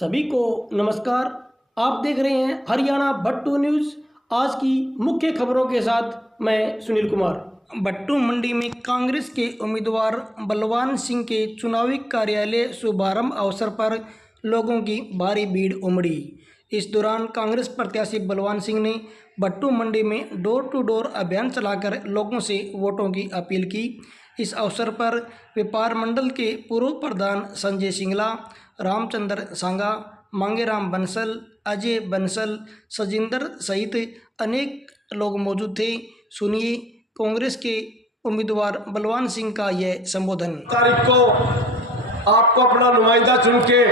सभी को नमस्कार। आप देख रहे हैं हरियाणा भट्टू न्यूज़। आज की मुख्य खबरों के साथ मैं सुनील कुमार। भट्टू मंडी में कांग्रेस के उम्मीदवार बलवान सिंह के चुनावी कार्यालय शुभारंभ अवसर पर लोगों की भारी भीड़ उमड़ी। इस दौरान कांग्रेस प्रत्याशी बलवान सिंह ने भट्टू मंडी में डोर टू डोर अभियान चलाकर लोगों से वोटों की अपील की। इस अवसर पर व्यापार मंडल के पूर्व प्रधान संजय सिंगला, रामचंद्र सांगा, मांगेराम बंसल, अजय बंसल, सजिंदर सहित अनेक लोग मौजूद थे। सुनिए कांग्रेस के उम्मीदवार बलवान सिंह का यह संबोधन। तारीख को आपको अपना नुमाइंदा चुन के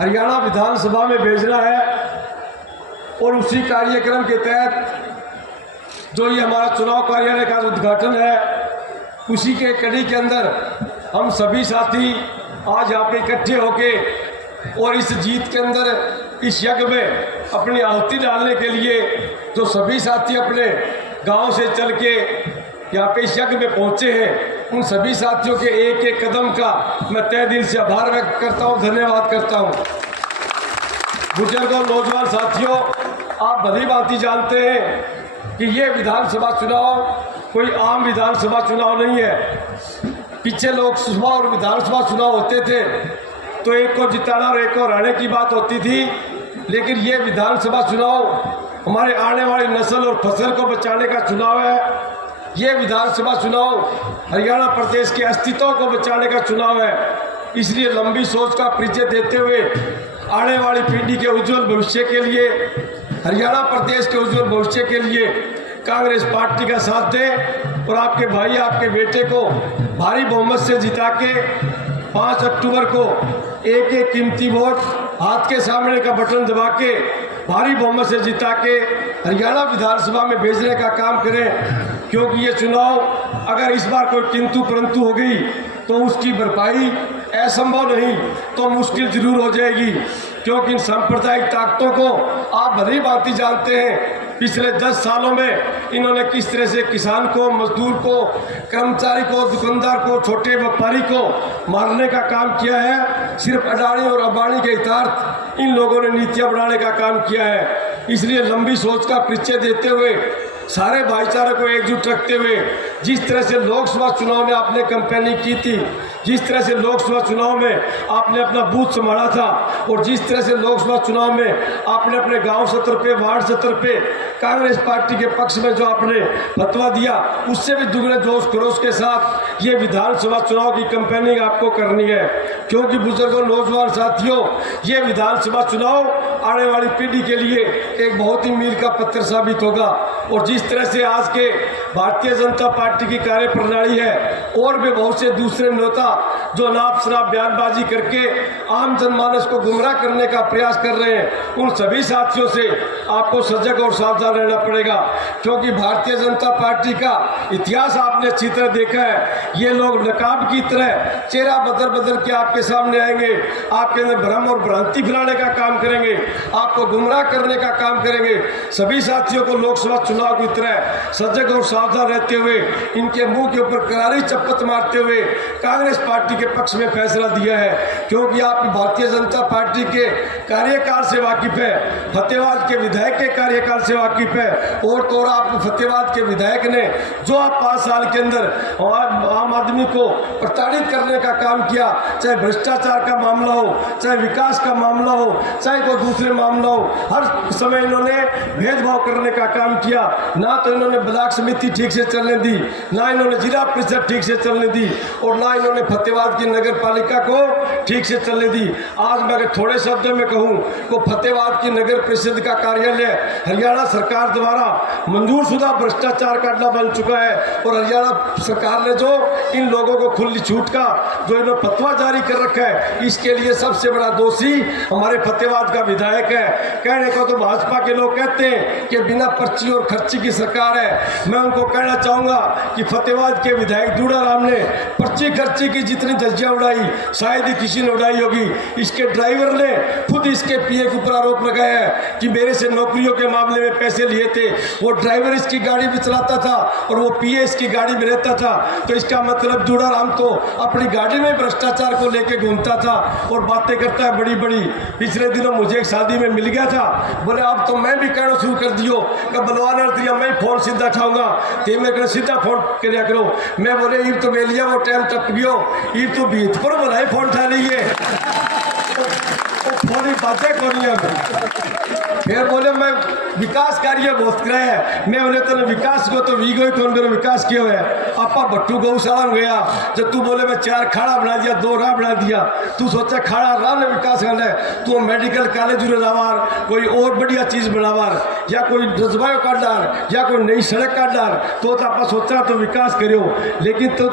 हरियाणा विधानसभा में भेजना है और उसी कार्यक्रम के तहत जो ये हमारा चुनाव कार्यालय का उद्घाटन है, उसी के कड़ी के अंदर हम सभी साथी आज यहाँ पे इकट्ठे होके और इस जीत के अंदर इस यज्ञ में अपनी आहुति डालने के लिए जो सभी साथी अपने गांव से चल के यहाँ पे इस यज्ञ में पहुँचे हैं, उन सभी साथियों के एक एक कदम का मैं तहे दिल से आभार व्यक्त करता हूँ, धन्यवाद करता हूँ। बुजुर्गों, नौजवान साथियों, आप भली भांति जानते हैं कि ये विधानसभा चुनाव कोई आम विधानसभा चुनाव नहीं है। पीछे लोकसभा और विधानसभा चुनाव होते थे तो एक को जिताना और एक को हराने की बात होती थी, लेकिन ये विधानसभा चुनाव हमारे आने वाली नस्ल और फसल को बचाने का चुनाव है। ये विधानसभा चुनाव हरियाणा प्रदेश के अस्तित्व को बचाने का चुनाव है। इसलिए लंबी सोच का परिचय देते हुए आने वाली पीढ़ी के उज्जवल भविष्य के लिए, हरियाणा प्रदेश के उज्जवल भविष्य के लिए कांग्रेस पार्टी का साथ दें और आपके भाई, आपके बेटे को भारी बहुमत से जिता के 5 अक्टूबर को एक एक कीमती वोट हाथ के सामने का बटन दबा के भारी बहुमत से जिता के हरियाणा विधानसभा में भेजने का काम करें। क्योंकि ये चुनाव अगर इस बार कोई किंतु परंतु हो गई तो उसकी भरपाई असंभव नहीं तो मुश्किल जरूर हो जाएगी। क्योंकि इन सांप्रदायिक ताकतों को आप भली भांति जानते हैं। पिछले 10 सालों में इन्होंने किस तरह से किसान को, मजदूर को, कर्मचारी को, दुकानदार को, छोटे व्यापारी को मारने का काम किया है। सिर्फ अडानी और अंबानी के हितार्थ इन लोगों ने नीतियां बनाने का काम किया है। इसलिए लंबी सोच का परिचय देते हुए, सारे भाईचारे को एकजुट रखते हुए, जिस तरह से लोकसभा चुनाव में आपने कैंपेनिंग की थी, जिस तरह से लोकसभा चुनाव में आपने अपना बूथ संभाला था और जिस तरह से लोकसभा चुनाव में आपने अपने गांव स्तर पे, वार्ड स्तर पे कांग्रेस पार्टी के पक्ष में जो आपने फतवा दिया, उससे भी दुगने जोश खरोश के साथ ये विधानसभा चुनाव की कैंपेनिंग आपको करनी है। क्योंकि बुजुर्गों, नौजवान साथियों, ये विधानसभा चुनाव आने वाली पीढ़ी के लिए एक बहुत ही मील का पत्थर साबित होगा। और जिस तरह से आज के भारतीय जनता पार्टी की कार्यप्रणाली है और भी बहुत से दूसरे नेता जो नाप शराब बयानबाजी करके आम जनमानस को गुमराह करने का प्रयास कर रहे हैं, उन सभी साथियों से आपको सजग और सावधान रहना पड़ेगा। क्योंकि भारतीय जनता पार्टी का इतिहास आपने अच्छी तरह देखा है। ये लोग नकाब की तरह चेहरा बदल बदल के आपके सामने आएंगे, आपके अंदर भ्रम और भ्रांति फैलाने का काम करेंगे, आपको गुमराह करने का काम करेंगे। सभी साथियों को लोकसभा चुनाव की तरह सजग और सावधान रहते हुए, इनके मुंह के ऊपर करारी चप्पत मारते हुए कांग्रेस पार्टी के पक्ष में फैसला दिया है। क्योंकि आप भारतीय जनता पार्टी के कार्यकाल से वाकिफ है, फतेहाबाद के विधायक के कार्यकाल से वाकिफ है। और तो और आपको फतेहाबाद के विधायक ने जो आप 5 साल के अंदर आम आदमी को प्रताड़ित करने का काम किया, चाहे भ्रष्टाचार का मामला हो, चाहे विकास का मामला हो, चाहे कोई दूसरे मामला हो, हर समय इन्होंने भेदभाव करने का काम किया। ना तो इन्होंने ब्लॉक समिति ठीक से चलने दी, ना इन्होंने जिला परिषद ठीक से चलने दी और ना इन्होंने फतेहाबाद की नगर पालिका को ठीक से चलने दी। आज मैं अगर थोड़े शब्दों में कहूँ तो फतेहाबाद की नगर परिषद का कार्यालय हरियाणा सरकार द्वारा मंजूर शुदा भ्रष्टाचार का अड्डा बन चुका है। और हरियाणा सरकार ने जो इन लोगों को खुली छूट का जो इन्होंने फतवा जारी कर रखा है, इसके लिए सबसे बड़ा दोषी हमारे फतेहाबाद का विधायक है। कहने को तो भाजपा के लोग कहते हैं कि बिना पर्ची और खर्ची की सरकार है। मैं उनको कहना चाहूँगा कि फतेहाबाद के विधायक दूड़ाराम ने पर्ची खर्ची की जितनी धज्जियाँ उड़ाई, शायद ही किसी ने उड़ाई होगी। इसके ड्राइवर ने खुद इसके पीए के ऊपर आरोप लगाया है कि मेरे से नौकरियों के मामले में पैसे लिए थे, वो ड्राइवर इसकी गाड़ी भी चलाता था और वो पीए इसकी गाड़ी में रहता था। तो इसका मतलब जुड़ाराम तो अपनी गाड़ी में भ्रष्टाचार को लेके घूमता था और बातें करता है बड़ी बड़ी। पिछले दिनों मुझे एक शादी में मिल गया था, बोले अब तो मैं भी कहना शुरू कर दियो कि बलवान दिया मैं फोन सीधा उठाऊंगा, ते मेरे को सीधा फोन कर करो। मैं बोले ईब तो बेलिया वो टाइम टप गयो, ईब तो बीत पर बनाए फोन उठा लीजिए, थोड़ी बातें करिए। फिर बोले मैं विकास कार्य बहुत कराया है। मैं बोले तेने विकास को तो वीगो ही कौन मेरा विकास किया है। आपा भट्टू गौशाला में गया, जब तू बोले मैं 4 खाड़ा बना दिया, 2 राह बना दिया, तू सोचा खाड़ा राह ने विकास करना है, तू मेडिकल कॉलेज बनावार, कोई और बढ़िया चीज़ बनावार, या कोई जज्बाओं का डार, या कोई नई सड़क का डार, तो आप सोचा तो विकास करो। लेकिन तो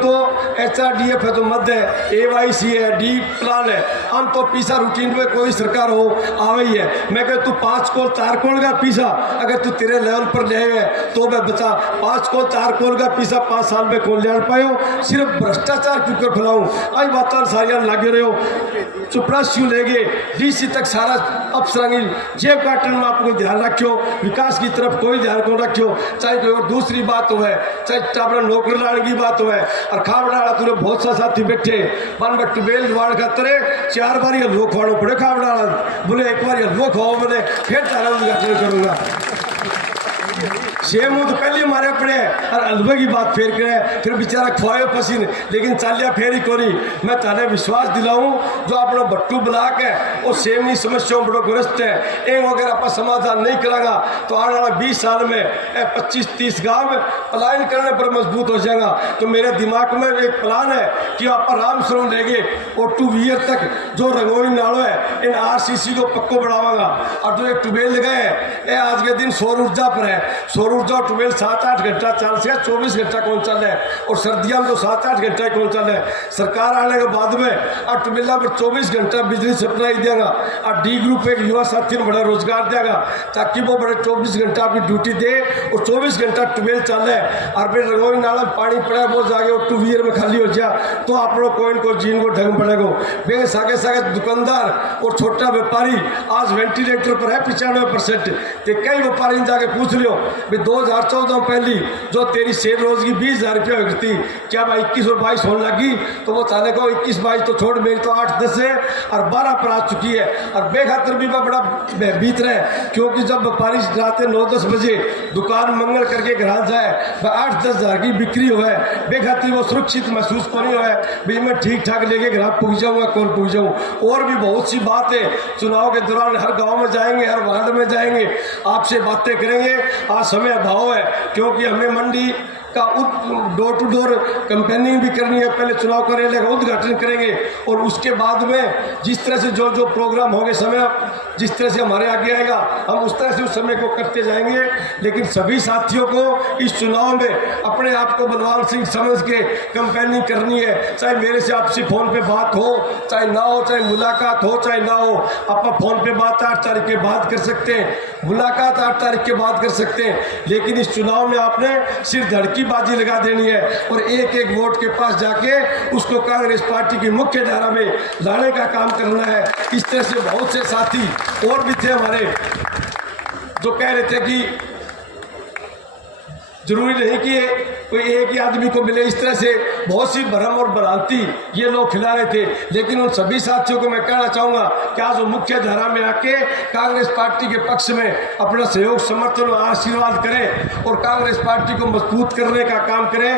HRDF है, तो मद है, AYC है, डी प्लान है, हम तो पीसा रूटीन में कोई सरकार हो आवे ही है। मैं कह तू 5 कोल 4 कोल का पीसा अगर तू तेरे लेवल पर ले है तो मैं बचा 5 कोल 4 कोल का पीसा 5 साल में कौन ले पायो। सिर्फ भ्रष्टाचार क्यों कर फैलाऊं, आई बात सारिया लागे रहे हो, चुपड़ासी लेगे DC तक सारा अफसरांगी जेब काटने में आपको ध्यान रखियो, विकास की तरफ कोई ध्यान को रखियो। चाहे कोई और दूसरी बात हो है, चाहे टापरा नौकरी लाने की बात हो है, और खावड़ा तूने बहुत सा साथी बैठे बन बट बेल वाड़ का तरे 4 बार ये लोग खाड़ो पड़े खावड़ा, बोले एक बार ये लोग खाओ, मैंने फिर तारा उद्घाटन करूंगा। शेम तो पहले मारे पड़े और अलबे की बात फेर करे, फिर बेचारा खुआए पसीने, लेकिन चालिया फेर ही कोनी। मैं तारे विश्वास दिलाऊं जो अपना भट्टू ब्लॉक है और सेम ही समस्याओं बड़ो ग्रस्त है, एक अगर आप समाधान नहीं करांगा तो आने वाला 20 साल में 25-30 गांव में पलायन करने पर मजबूत हो जाएगा। तो मेरे दिमाग में एक प्लान है कि आप राम सरोवर लेंगे और 2 ईयर तक जो रंगोली नालों है इन RCC को पक्को बढ़ावागा। और जो एक ट्यूबवेल लगाए ये आज के दिन सौर ऊर्जा पर है, सौर ऊर्जा ट्यूबवेल 7-8 घंटा चल से 24 घंटा कौन चल रहा है, और सर्दियों में तो 7-8 घंटा कौन चल रहा है। सरकार आने के बाद में और ट्यूबवेला पर 24 घंटा बिजली सप्लाई देगा और D ग्रुप एक युवा साथी में बड़ा रोजगार देगा ताकि वो बड़े 24 घंटा अपनी ड्यूटी दे और 24 घंटा ट्यूबवेल चल रहा है। और फिर रंगोली नाला में पानी पड़ा वो जाके 2 ईयर में खाली हो जाए तो आप लोग कोई को जीन को ढंग पड़ेगा। वे सागे सागे दुकानदार और छोटा व्यापारी आज वेंटिलेटर पर है 95%। तो कई व्यापारी जाके पूछ लियो भाई 2014 पहली जो तेरी सेल रोज की 20,000 रुपया हो थी, क्या भाई 21 और 22 होने लगी, तो वो थाने को 21-22 तो छोड़, मेरी तो 8-10 है और 12 पर आ चुकी है। और बेखातर भी बड़ा भयभीत रहे क्योंकि जब व्यापारी रात 9-10 बजे दुकान मंगल करके घर जाए 8-10 हज़ार की बिक्री हो है, बेखातिर वो सुरक्षित महसूस को नहीं हो है भाई मैं ठीक ठाक लेके घर पहुँच जाऊँगा कौन पहुँच जाऊँ। और भी बहुत सी बात है, चुनाव के दौरान हर गाँव में जाएंगे, हर वार्ड में जाएंगे, आपसे बातें करेंगे। आज समय अभाव है क्योंकि हमें मंडी का डोर टू डोर कैंपेनिंग भी करनी है, पहले चुनाव करेंगे उद्घाटन करेंगे और उसके बाद में जिस तरह से जो जो प्रोग्राम होंगे समय जिस तरह से हमारे आगे आएगा हम उस तरह से उस समय को करते जाएंगे। लेकिन सभी साथियों को इस चुनाव में अपने आप को बलवान सिंह समझ के कैंपेनिंग करनी है, चाहे मेरे से आपसे फ़ोन पे बात हो चाहे ना हो, चाहे मुलाकात हो चाहे ना हो, आप फ़ोन पे बात 8 तारीख के बाद कर सकते हैं, मुलाकात 8 तारीख के बाद कर सकते हैं। लेकिन इस चुनाव में आपने सिर्फ धड़की बाजी लगा देनी है और एक एक वोट के पास जाके उसको कांग्रेस पार्टी की मुख्य धारा में लाने का काम करना है। इस तरह से बहुत से साथी और भी थे हमारे जो कह रहे थे कि जरूरी नहीं कि कोई एक ही आदमी को मिले, इस तरह से बहुत सी भ्रम और भ्रांति ये लोग खिला रहे थे। लेकिन उन सभी साथियों को मैं कहना चाहूँगा कि आज वो मुख्य धारा में आके कांग्रेस पार्टी के पक्ष में अपना सहयोग समर्थन और आशीर्वाद करें और कांग्रेस पार्टी को मजबूत करने का काम करें।